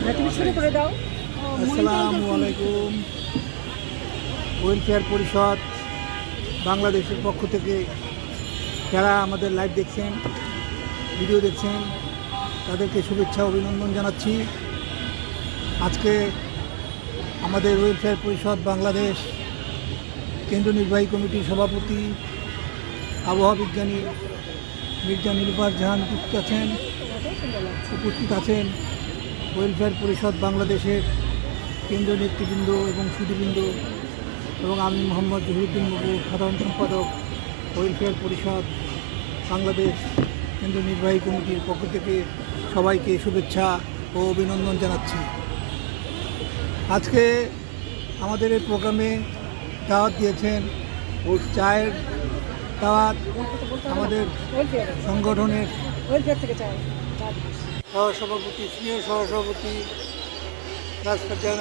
তুমি শুরু করে দাও। আসসালামু আলাইকুম। ওয়েলফেয়ার পরিষদ বাংলাদেশের পক্ষ থেকে যারা আমাদের লাইভ দেখছেন, ভিডিও দেখছেন, তাদেরকে শুভেচ্ছা অভিনন্দন জানাচ্ছি। আজকে আমাদের ওয়েলফেয়ার পরিষদ বাংলাদেশ কেন্দ্রীয় নির্বাহী কমিটির সভাপতি আবহাওয়া বিজ্ঞানী মির্জা নীলুফার জাহান উপস্থিত আছেন ওয়েলফেয়ার পরিষদ বাংলাদেশের কেন্দ্রীয় নেতৃবৃন্দ এবং সুধীবৃন্দ, এবং আমি মোহাম্মদ জহিরুদ্দিন বাবু, সাধারণ সম্পাদক ওয়েলফেয়ার পরিষদ বাংলাদেশ কেন্দ্রীয় নির্বাহী কমিটির পক্ষ থেকে সবাইকে শুভেচ্ছা ও অভিনন্দন জানাচ্ছি। আজকে আমাদের এই প্রোগ্রামে দাওয়াত দিয়েছেন চায়ের দাওয়াত আমাদের সংগঠনের সহসভাপতি, সিনিয়র সহসভাপতি রাজফাজান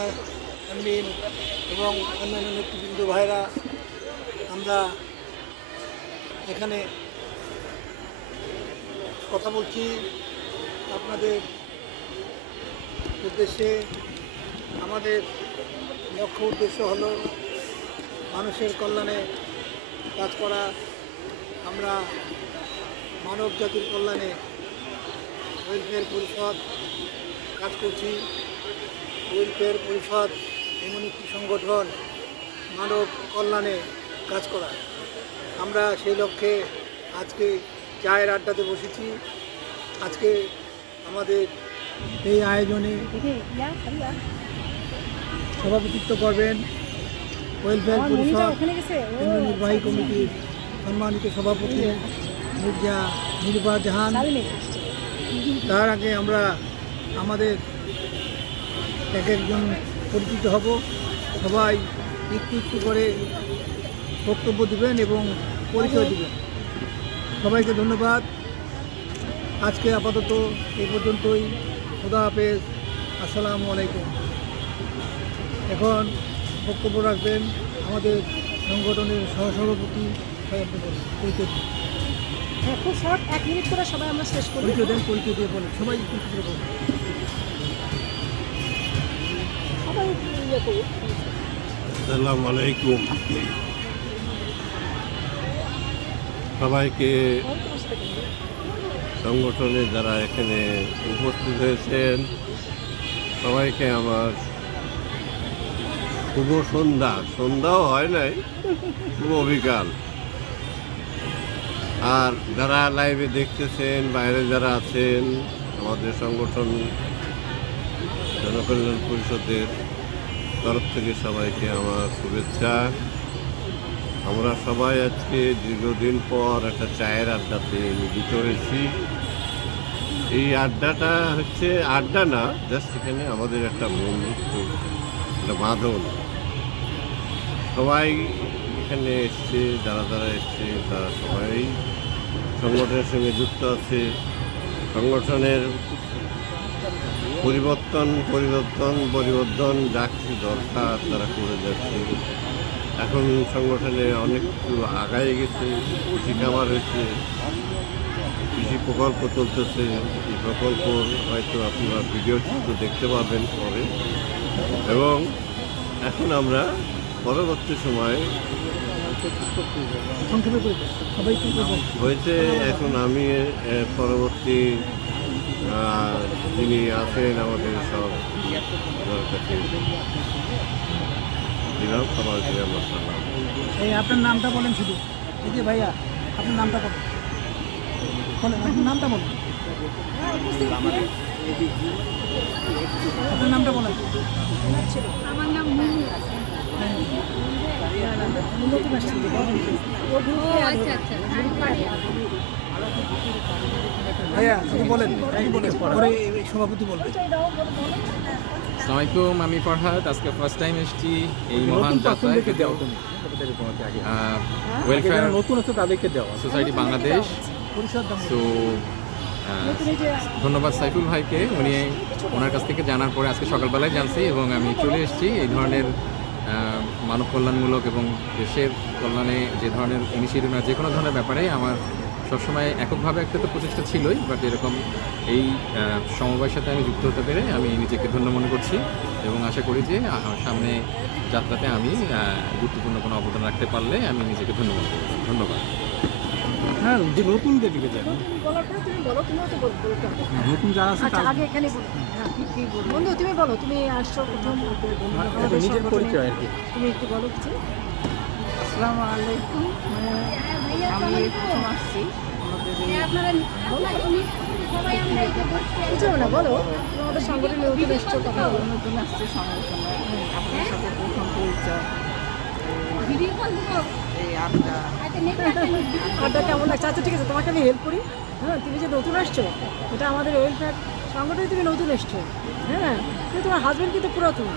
আমিন এবং অন্যান্য নেতৃবৃন্দ ভাইরা, আমরা এখানে কথা বলছি আপনাদের উদ্দেশ্যে। আমাদের লক্ষ্য উদ্দেশ্য হলো মানুষের কল্যাণে কাজ করা। আমরা মানব জাতির কল্যাণে ওয়েলফেয়ার পরিষদ কাজ করছি। ওয়েলফেয়ার পরিষদ এমন একটি সংগঠন মানব কল্যাণে কাজ করা। আমরা সেই লক্ষ্যে আজকে চায়ের আড্ডাতে বসেছি। আজকে আমাদের এই আয়োজনে সভাপতিত্ব করবেন ওয়েলফেয়ার পরিষদ কেন্দ্রীয় নির্বাহী কমিটির সম্মানিত সভাপতি মির্জা নীলুফার জাহান। তার আগে আমরা আমাদের এক একজন পরিচিত হব। সবাই একটু একটু করে বক্তব্য দেবেন এবং পরিচয় দেবেন। সবাইকে ধন্যবাদ। আজকে আপাতত এই পর্যন্তই। খোদা হাফেজ। আসসালামু আলাইকুম। এখন বক্তব্য রাখবেন আমাদের সংগঠনের সহসভাপতি। পরিচয় খুব শর্ট, 1 মিনিট করে সবাই আমরা শেষ করি। পরিচয় দেন, পরিচয় দিয়ে বলেন। সবাই একটু একটু করে বলুন। আসসালামু আলাইকুম। সবাইকে, সংগঠনে যারা এখানে উপস্থিত হয়েছেন সবাইকে আমার শুভ সন্ধ্যা। সন্ধ্যাও হয় নাই, শুভ বিকাল। আর যারা লাইভে দেখতেছেন, বাইরে যারা আছেন, আমাদের সংগঠন জনকল্যাণ পরিষদের তরফ থেকে সবাইকে আমার শুভেচ্ছা। আমরা সবাই আজকে দীর্ঘদিন পর একটা চায়ের আড্ডাতে মিলিত হয়েছি। এই আড্ডাটা হচ্ছে আড্ডা না, জাস্ট এখানে আমাদের একটা বন্ধুত্ব, একটা বাঁধন। সবাই এখানে এসছে, যারা যারা এসছে তারা সবাই সংগঠনের সঙ্গে যুক্ত আছে। সংগঠনের পরিবর্তন যা কিছু দরকার তারা করে যাচ্ছে। এখন সংগঠনে অনেক কিছু আগায় গেছে। কৃষি খামার হয়েছে, কৃষি প্রকল্প চলতেছে। এই প্রকল্প হয়তো আপনারা ভিডিও চিত্র দেখতে পাবেন পরে। এবং এখন আমরা পরবর্তী সময়ে হয়েছে, এখন আমি পরবর্তী যিনি আছেন আমাদের সব কাছে দিলাম, সবাইকে আমার সালাম। এই আপনার নামটা বলেন শুধু। এই যে ভাইয়া, আপনার নামটা বলেন। আপনার নামটা বলেন। আপনার নামটা বলেন। আমার নাম ভাইয়া আপনি বলেন, পরে সভাপতি বলবেন। আসসালামাইকুম, আমি ফরহাদ। আজকে ফার্স্ট টাইম এসেছি এই মহান যাত্রায়। ওয়েলফেয়ার নতুন আছে তাদেরকে দেওয়া সোসাইটি বাংলাদেশ। তো ধন্যবাদ সাইফুল ভাইকে, উনি ওনার কাছ থেকে জানার পরে আজকে সকালবেলায় জানছি এবং আমি চলে এসেছি। এই ধরনের মানব কল্যাণমূলক এবং দেশের কল্যাণে যে ধরনের ইনিশিয়েটিভ, যে কোনো ধরনের ব্যাপারে আমার সবসময় এককভাবে একটা তো প্রচেষ্টা ছিলই, বাট এরকম এই সমবায়ের সাথে আমি যুক্ত হতে পেরে আমি নিজেকে ধন্য মনে করছি এবং আশা করি যে সামনে যাত্রাতে আমি গুরুত্বপূর্ণ কোনো অবদান রাখতে পারলে আমি নিজেকে ধন্য মনে করব। ধন্যবাদ। হ্যাঁ, যে নতুনদের দিকে যায়, তুমি বলার পরে তুমি বলো, তুমিও তো বলতে হবে। নতুন যারা আছে আচ্ছা, আগে এখানে বলো। হ্যাঁ, কি বলবো? বন্ধু তুমি বলো, তুমি আসছো প্রথম আমাদের নিজের সংগঠনে। পরিচয় আর কি। তুমি একটু বলো কিছু। আসসালামু আলাইকুম, আমি প্রথম আসছি কিছু না, বলো তুমি আমাদের সংগঠনে নতুন এসছো, কথা বলো। নতুন আসছে সংগঠনে, আপনার সাথে প্রথম পরিচয়, এই আড্ডা। আড্ডা কেমন লাগছে? আচ্ছা ঠিক আছে, তোমাকে আমি হেল্প করি। হ্যাঁ, তুমি যে নতুন আসছো, এটা আমাদের ওয়েলফেয়ার সংগঠনে তুমি নতুন এসছো। হ্যাঁ, কিন্তু তোমার হাজব্যান্ড কিন্তু পুরাতন।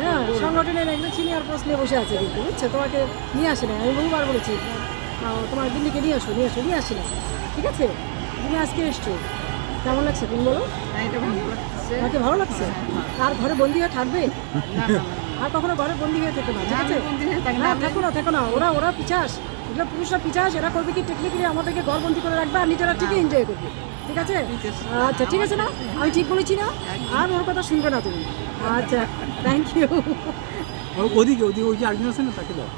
হ্যাঁ, সংগঠনের একজন সিনিয়র পোস্ট নিয়ে বসে আছে কিন্তু, বুঝছো? তোমাকে নিয়ে আসে না, আমি বহুবার বলেছি তোমার দিল্লিকে নিয়ে আসি না, ঠিক আছে? তুমি আজকে এসছো, কেমন লাগছে তুমি বলো? এটা ভালো লাগছে। তোমাকে ভালো লাগছে? আর ঘরে বন্দি হয়ে থাকবে? না না আর কখনো ঘরে বন্দি হয়ে থেকো না, ঠিক আছে? না, থাকো না, ওরা পিছাস, এগুলো পুরুষরা পিছাস, এরা করবে কি টেকনিক্যালি আমাদেরকে ঘরবন্দি করে রাখবে আর নিজেরা ঠিকই এনজয় করবে, ঠিক আছে? আচ্ছা ঠিক আছে না, আমি ঠিক বলেছি না? আর ওর কথা শুনবে না তুমি। আচ্ছা, থ্যাংক ইউ। ওদিকে ওই যে আরেকজন আছে না, তাকে দাও।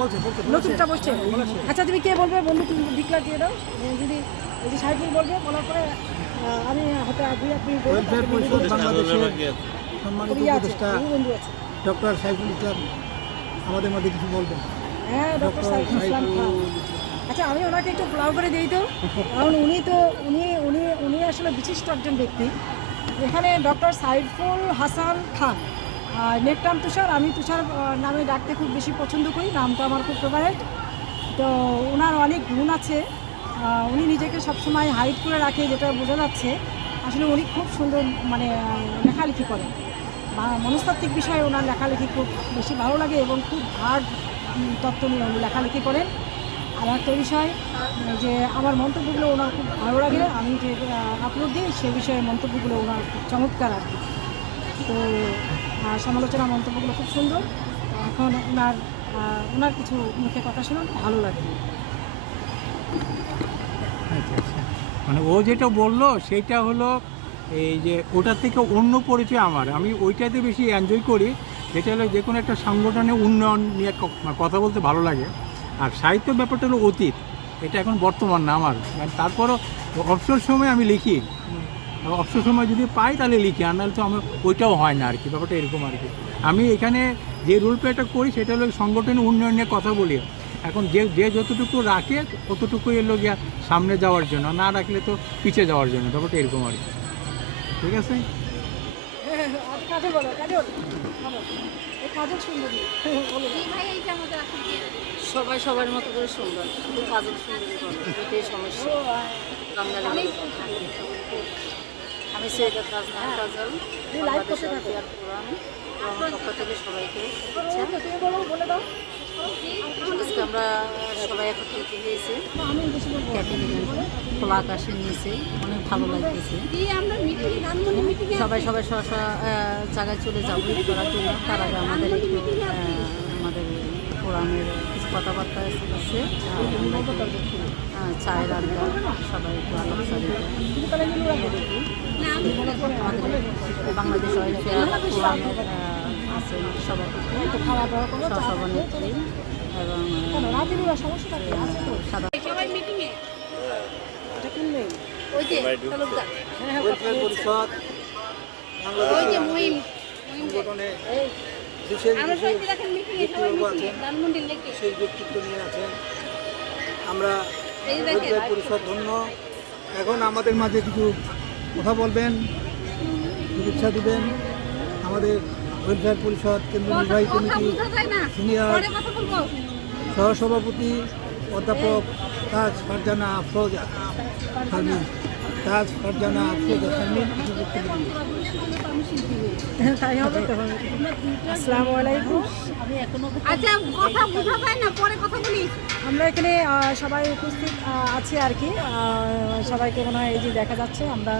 বলছে নতুনটা বসছে। আচ্ছা তুমি কে বলবে বন্ধু? তুমি ডিক্লার দিয়ে দাও। যদি এই যে সাইফুল বলবে, বলার পরে আমি হয়তো দুই এক মিনিট ওয়েলফেয়ার পরিষদ বাংলাদেশের সম্মানিত আছে, উপদেষ্টা বন্ধু আছে। ডক্টর সাইফুল ইসলাম আমাদের মধ্যে কিছু বলবেন। হ্যাঁ, ডক্টর সাইফুল ইসলাম খান। আচ্ছা, আমি ওনাকে একটু ফ্লাউ করে দিই তো, কারণ উনি আসলে বিশিষ্ট একজন ব্যক্তি। এখানে ডক্টর সাইফুল হাসান খান, নেক নাম তুষার। আমি তুষার নামে ডাকতে খুব বেশি পছন্দ করি, নামটা আমার খুব ফেভারিট। তো ওনার অনেক গুণ আছে, উনি নিজেকে সবসময় হাইড করে রাখে, যেটা বোঝা যাচ্ছে। আসলে উনি খুব সুন্দর মানে লেখালেখি করেন, মনস্তাত্ত্বিক বিষয়ে ওনার লেখালেখি খুব বেশি ভালো লাগে এবং খুব হার্ড তত্ত্ব নিয়ে উনি লেখালেখি করেন। আর একটা বিষয় যে আমার মন্তব্যগুলো ওনার খুব ভালো লাগে, আমি যে আপলোড দিই সে বিষয়ে মন্তব্যগুলো ওনার খুব চমৎকার আর কি। তো সমালোচনা মন্তব্যগুলো খুব সুন্দর। এখন ওনার কিছু মুখে কথা শুনে ভালো লাগে। আচ্ছা, মানে ও যেটা বললো সেটা হলো এই যে ওটার থেকে অন্য পরিচয় আমি ওইটাতে বেশি এনজয় করি, যেটা হলো যে কোনো একটা সংগঠনের উন্নয়ন নিয়ে কথা বলতে ভালো লাগে। আর সাহিত্য ব্যাপারটা হলো অতীত, এটা এখন বর্তমান না আমার। মানে তারপরও অবসর সময় আমি লিখি, অবসর সময় যদি পাই তাহলে লিখি, আর নাহলে তো আমার ওইটাও হয় না আর কি। ব্যাপারটা এরকম আর কি। আমি এখানে যে রোল প্লেটা করি সেটা হলো সংগঠনের উন্নয়ন নিয়ে কথা বলি। এখন যে যতটুকু রাখে ততটুকুই এলো গিয়া সামনে যাওয়ার জন্য, না রাখলে তো পিছিয়ে যাওয়ার জন্য। ব্যাপারটা এরকম আর কি। ঠিক আছে, কাজল বলো, কাজল সুন্দরী বলো। সবাই সবার মতো করে সুন্দর, শুধু কাজল সুন্দরী বলো, এটাই সমস্যা। আমি সৈয়দ কাজল, বাংলাদেশ ওয়েলফেয়ার ফোরাম পক্ষ থেকে সবাইকে শুভেচ্ছা। তুমি বলো, বলে দাও। আজকে আমরা সবাই একত্রিত হয়েছি খোলা আকাশের নিচে, অনেক ভালো লাগতেছে। সবাই সবাই জায়গায় চলে যাবো ঈদ করার জন্য। তার আগে আমাদের একটু আমাদের ফোরামের কিছু কথাবার্তা আছে, চায়ের আড্ডা, সবাই একটু আলাপচারিতা। আমাদের বাংলাদেশ ওয়েলফেয়ার ফোরামের আছে সভাপতি, সহসভানেত্রী এবং ওয়েলফেয়ার পরিষদ বাংলাদেশের সংগঠনে বিশেষ ব্যক্তিবর্গ আছেন, সেই ব্যক্তিত্ব নিয়ে আছেন। আমরা ওয়েলফেয়ার পরিষদ ধন্য। এখন আমাদের মাঝে কিছু কথা বলবেন, শুভেচ্ছা দিবেন আমাদের ওয়েলফেয়ার পরিষদ কেন্দ্রীয় নির্বাহী কমিটি সিনিয়র সহসভাপতি অধ্যাপক তাজ ফারজানা আফরোজা শারমিন। কিছু বক্তব্য দিবেন। তাই হবে তো। আসসালামু আলাইকুম। আমরা এখানে সবাই উপস্থিত আছি আর কি। সবাইকে মনে হয় এই যে দেখা যাচ্ছে, আমরা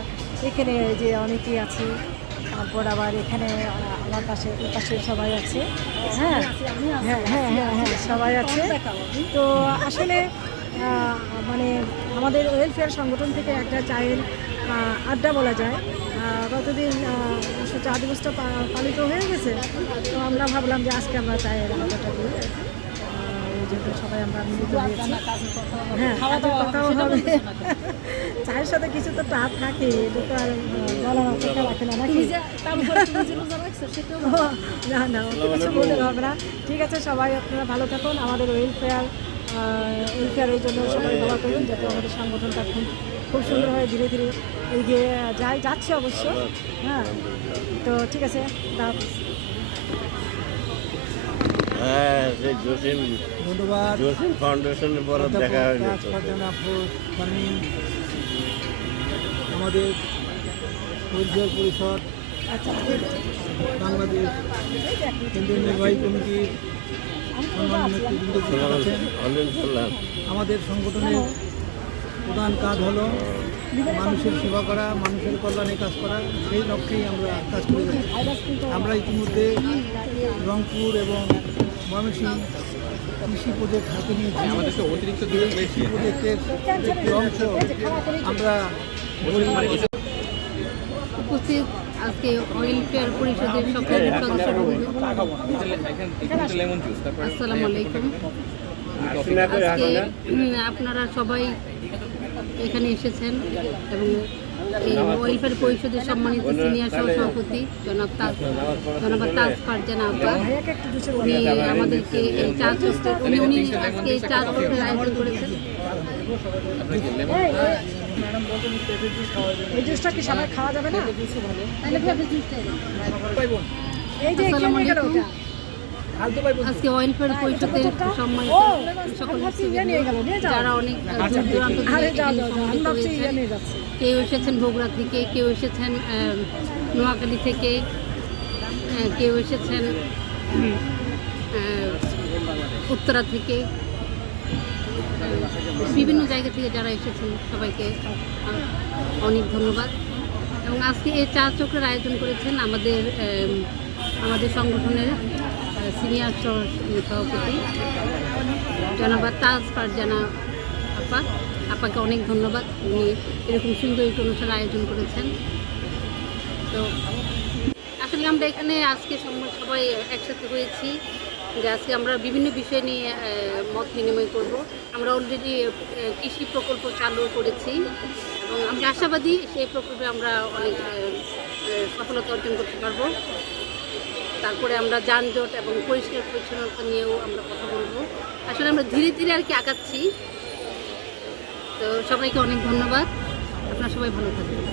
এখানে যে অনেকেই আছি। তারপর আবার এখানে আমার পাশে সবাই আছে। হ্যাঁ, সবাই আছে। তো আসলে মানে আমাদের ওয়েলফেয়ার সংগঠন থেকে একটা চায়ের আড্ডা বলা যায়। গতদিন অবশ্য চা দিবসটা পালিত হয়ে গেছে, তো আমরা ভাবলাম যে আজকে আমরা চায়ের আড্ডাটা দিই। যেহেতু সবাই আমরা মিলিত হয়েছি, হ্যাঁ কাজের কথাও হবে, চায়ের সাথে কিছু তো টাপ থাকে, এটা তো আর বলার অপেক্ষা রাখে না নাকি? না না অত কিছু বলতে হবে না। ঠিক আছে, সবাই আপনারা ভালো থাকুন। আমাদের ওয়েলফেয়ারের জন্য সবাই দোয়া করুন যাতে আমাদের সংগঠনটা খুব সুন্দরভাবে ধীরে ধীরে এগিয়ে যাচ্ছে অবশ্য। হ্যাঁ, তো ঠিক আছে, হ্যাঁ, সেই জসিম ধন্যবাদ। ফাউন্ডেশনের পর দেখা হয়নি তো। আমাদের ওয়েলফেয়ার পরিষদ বাংলাদেশ কেন্দ্রীয় নির্বাহী কমিটির সম্মানিত নেতৃবৃন্দ আছেন। আমাদের সংগঠনের প্রধান কাজ হলো মানুষের সেবা করা, মানুষের কল্যাণে কাজ করা, সেই লক্ষ্যেই আমরা কাজ করে যাচ্ছি। আমরা ইতিমধ্যে রংপুর এবং ময়মনসিংহ কৃষি প্রজেক্ট হাতে নিয়েছি। আমাদের তো অতিরিক্ত দূরে কৃষি প্রজেক্টের একটি অংশ আমরা উপস্থিত আজকে ওয়েলফেয়ার পরিষদের সকল সদস্যবৃন্দ, আসসালামু আলাইকুম। আজকে আপনারা সবাই এখানে এসেছেন এবং এই ওয়েলফেয়ার পরিষদের সম্মানিত সিনিয়র সহসভাপতি জনাব তাজ ফারজানা আব্বা, উনি আমাদেরকে এই চা চক্রের উনি আজকে এই চা চক্রের আয়োজন করেছেন। এই জুসটা কি সবাই খাওয়া যাবে না? এই যে আসসালামু এখানে গেল আলাইকুম। ওটা। আজকে ওয়েলফেয়ার পরিষদের সম্মানিত সকল নেতৃবৃন্দ, যারা অনেক দূর দূরান্ত থেকে আরে এখানে আমি সমবেত ভাবছি হয়েছেন। নিয়ে যাচ্ছে। কেউ এসেছেন বগুড়া থেকে, কেউ এসেছেন নোয়াখালী থেকে, কেউ এসেছেন উত্তরা থেকে, বিভিন্ন জায়গা থেকে যারা এসেছেন সবাইকে অনেক ধন্যবাদ। এবং আজকে এই চা চক্রের আয়োজন করেছেন আমাদের সংগঠনের সিনিয়র সভাপতি জনাব তাজ ফারজানা আপাকে অনেক ধন্যবাদ। উনি এরকম সুন্দর একটি অনুষ্ঠান আয়োজন করেছেন। তো আসলে আমরা এখানে আজকে সবাই একসাথে হয়েছি যে আজকে আমরা বিভিন্ন বিষয় নিয়ে মত বিনিময় করব। আমরা অলরেডি কৃষি প্রকল্প চালু করেছি এবং আমরা আশাবাদী সেই প্রকল্পে আমরা অনেক সফলতা অর্জন করতে পারবো। তারপরে আমরা যানজট এবং পরিষ্কার পরিচ্ছন্নতা নিয়েও আমরা কথা বলবো। আসলে আমরা ধীরে ধীরে আর কি আগাচ্ছি। তো সবাইকে অনেক ধন্যবাদ। আপনারা সবাই ভালো থাকবেন।